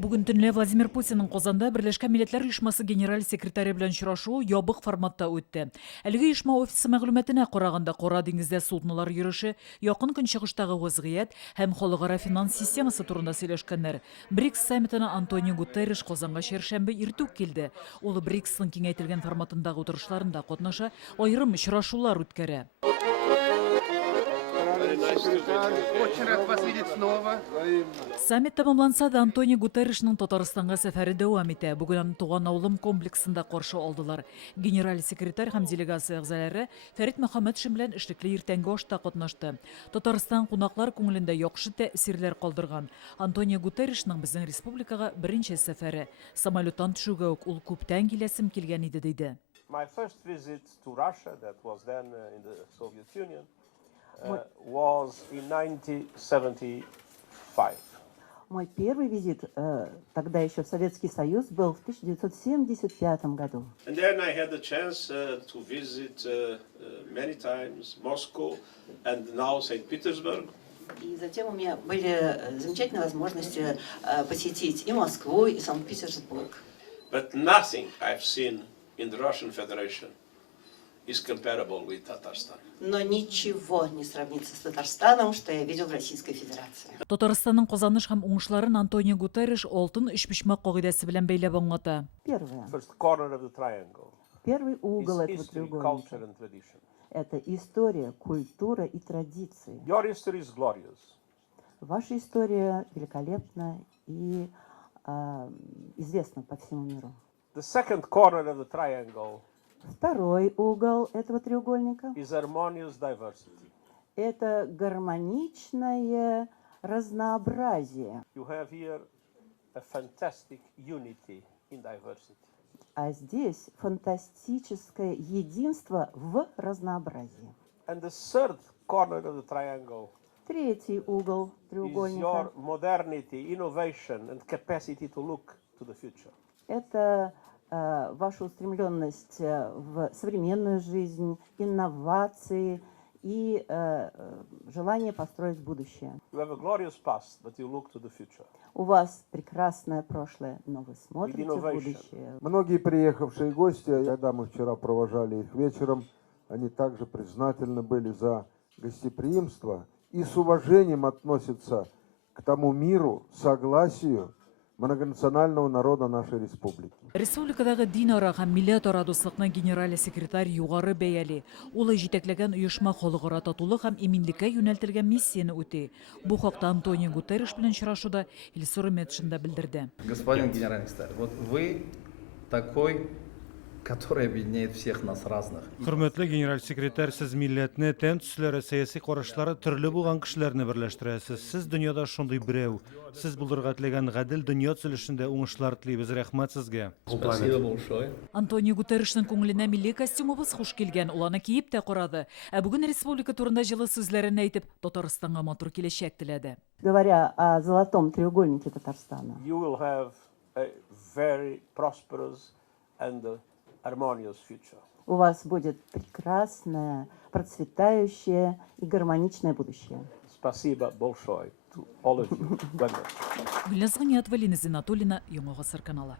Бүгін түнле Владимир Путинның Қозанда Бірлешкен Милләтләр Оешмасы генераль секретаре белән очрашуы ябык форматта үтте. Әлеге оешма офисы мәгълүматына караганда, Кара диңгездә суднолар йөреше, якын көнчыгыштагы вазгыять һәм халыкара финанс системасы турында сөйләшкәннәр. БРИКС саммитына Антонио Гутерриш Казанга чәршәмбе иртүк килде. Ул БРИКСның киңәйтелгән форматындагы утырышларында катнаша, аерым очрашулар үткәрә. Очень рад вас видеть снова. Саммит тамамланса да, Антонио Гутерришның Татарстанга сәфәре дәвам итә. Бүген аны туган авылым комплексында каршы алдылар. Генераль секретарь һәм делегация әгъзалары Фәрит Мөхәммәтшин белән эшлекле иртәнге ашта катнашты. Татарстан кунаклар күңелендә яхшы тәэсирләр калдырган. Антонио Гутерришның безнең республикага беренче сәфәре. Самолеттан төшүгә үк ул күптән киләсем килгән иде диде. My first visit to Russia, that was then in the Soviet Union, was in 1975. Мой первый визит тогда еще в Советский Союз был в 1975 году. And then I had the chance to visit many times Moscow and now St. Petersburg. И затем у меня были замечательные возможности посетить и Москву, и Санкт-Петербург. But nothing I've seen in the Russian Federation is comparable with Tatarstan. Но ничего не сравнится с Татарстаном, что я видел в Российской Федерации. Татарстанның казаныш һәм уңышларын Антонио Гутерриш алтын өчпочмак кагыйдәсе белән бәйләп аңлата. First corner of the triangle Первый угол is этого history, culture треугольника and tradition. – это история, культура и традиции. Your history is glorious. Ваша история великолепна и известна по всему миру. The second corner of the triangle Второй угол этого треугольника is harmonious diversity. – это гармоничное разнообразие. You have here a fantastic unity in diversity. А здесь фантастическое единство в разнообразии. And the third corner of the triangle Третий угол is треугольника your modernity, innovation and capacity to look to the future. – это ваша устремленность в современную жизнь, инновации и желание построить будущее. You have a glorious past, but you look to the future. У вас прекрасное прошлое, но вы смотрите в innovation. будущее. Многие приехавшие гости, когда мы вчера провожали их вечером, они также признательны были за гостеприимство и с уважением относятся к тому миру, согласию многонационального народа нашей республики. Республикадагы дин-ара һәм милләт-ара дуслыкның генераль секретарь югары бәяле. Ул җитәкләгән оешма халыкара татулык һәм иминлеккә юнәлтелгән миссияне үти. Бу хакта Антонио Гутерриш белән очрашуда Илсур Метшин да белдерде. Господин генеральный секретарь, вот вы такой, который объединяет всех нас разных. Хөрмәтле генераль секретарь, сез милләтне, тән төсләре, сәяси карашлары төрле булган кешеләрне берләштерәсез. Сез дөньяда шундый берәү. Сез булдырга теләгән гадел дөнья төзелешендә уңышлар телибез. Рәхмәт сезгә. Спасибо большое. Антонио Гутерришның күңеленә милли костюмыбыз хуш килгән. Ул аны киеп тә карады. Ә бүген республика турында җылы сүзләрен әйтеп, Татарстанга матур киләчәк теләде. Говоря о золотом треугольнике Татарстана, You will have a very prosperous and harmonious future. у вас будет прекрасное, процветающее и гармоничное будущее. Спасибо большое to all of you. God bless. Гөлназ Гыниятова, Лина Зинатуллина, Яңа Гасыр каналы.